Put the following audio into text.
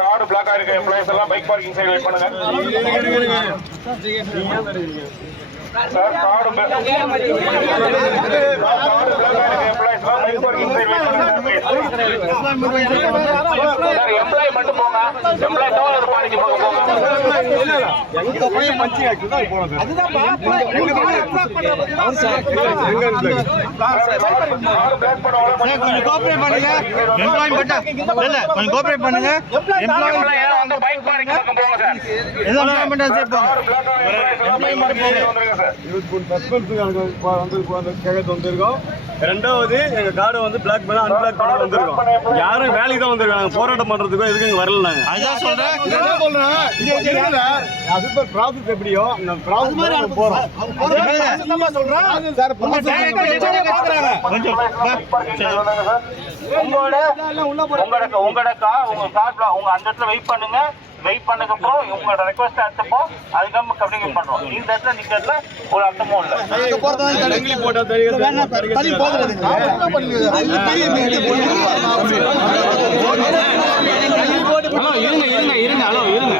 Card black ஆயிருக்கு. Employees எல்லாம் bike parking side wait பண்ணுங்க. சார் கார்டு பிளாக் ஆயிருக்கு. எம்ப்ளாயிஸ் எல்லாம் பைக் பார்க்கிங் சைடு வெயிட் பண்ணுங்க. சார் எம்ப்ளாயி மட்டும் போங்க. எம்ப்ளாயி டோல் பார்க்கிங் போங்க. எங்க போய் பஞ்சி ஆக்சுவலா போறது. அதுதான் கொஞ்சம் கோஆபரேட் பண்ணுங்க. எம்ப்ளாயி மட்டும் இல்ல கொஞ்சம் கோஆபரேட் பண்ணுங்க. எம்ப்ளாயி அந்த பைக் பார்க்கிங் பக்கம் போங்க சார். எல்லாம் மட்டும் சேஃப் போங்க. எம்ப்ளாயி மட்டும் போங்க. வந்திருக்கோம். ரெண்டாவது எங்க கார்டு வந்து பிளாக் பண்ண அன்பிளாக் பண்ண வந்திருக்கோம். யாரும் வேலைக்கு தான் வந்திருக்காங்க. போராட்டம் பண்றதுக்கோ எதுக்கு வரல. நாங்க அதான் சொல்றேன். அது ப்ராசஸ் எப்படியோ அந்த ப்ராசஸ் மாதிரி நம்ம போறோம். உங்களோட அந்த இடத்துல வெயிட் பண்ணுங்க. வெயிட் பண்ணதுக்கப்புறம் உங்களோட ரெக்வஸ்ட் அர்த்தப்போ அதுக்காக கம்யூனிகேட் பண்றோம். இந்த இடத்துல நிக்கிறதுல ஒரு அர்த்தமும் இல்லை. இருங்க ஹலோ இருங்க.